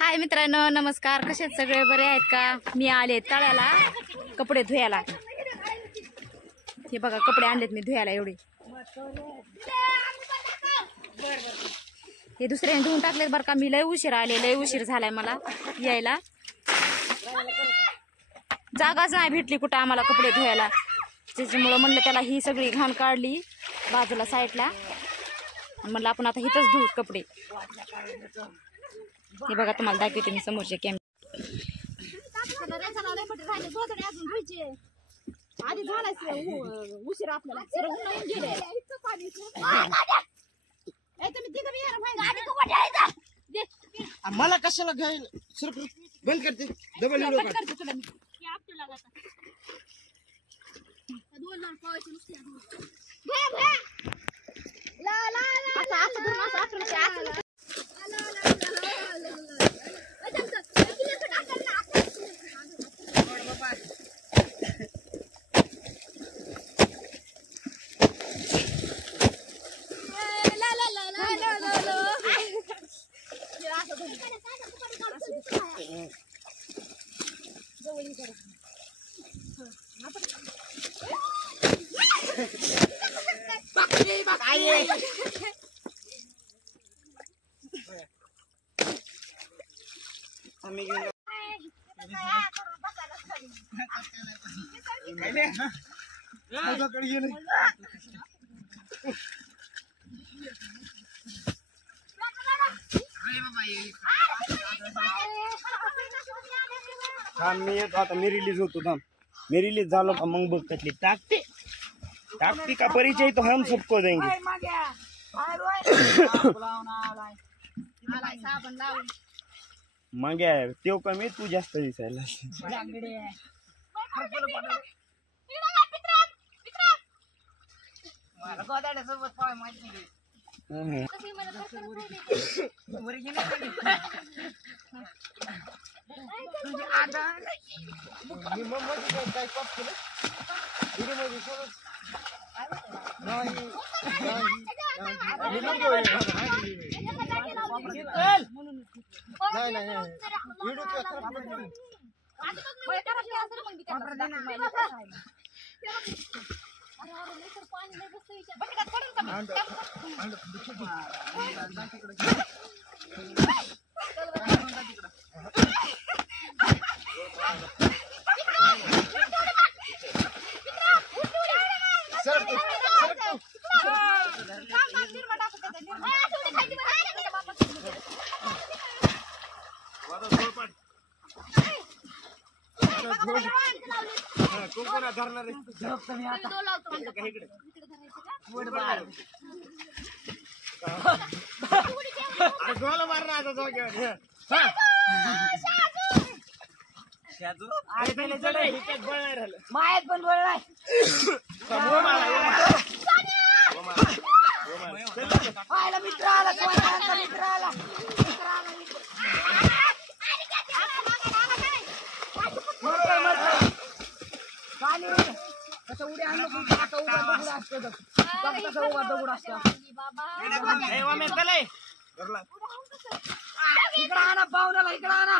हाय मित्रांनो, नमस्कार. कसे आहेत सगळे? बरे आहेत का? मी आले तळ्याला कपडे धुयाला. हे बघा, कपडे आणलेत मी धुयाला एवढे. हे दुसऱ्याने धुवून टाकलेत बरं का. मी लय उशीर आले, लय उशीर झालाय मला यायला. जागाच नाही भेटली कुठं आम्हाला कपडे धुयाला. त्याच्यामुळं म्हणलं त्याला ही सगळी घाण काढली बाजूला साईडला. म्हणलं आपण आता इथंच धुवू कपडे. हे बघा, तुम्हाला दाखवते मी समोरचे कॅमेरा. मला कशाला घ्यायला सर बंद करते डबल मी येतो आता. मी रिलीज होतो थांब. मी रिलीज झालो का मग बघ कतली टाकती का परिचय तो हम सबको देंगे. मग तेव कमी तू जास्त दिसायला. मायात पण बोललाय. मित्र आला मित्र आला. उड्या आणलं दगड असतो. इकडं आणा पाहुण्याला, इकडं आणा.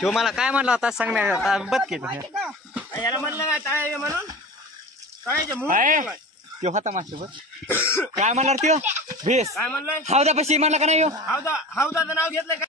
शिव मला काय म्हणला होता सांगण्या बदके याला म्हणलं काय म्हणून त्यो होता माझ्यासोबत. काय म्हणणार त्यो भेस काय म्हणलंय हौदा पशी म्हणला का नाही? हौदाचं नाव घेतलंय का?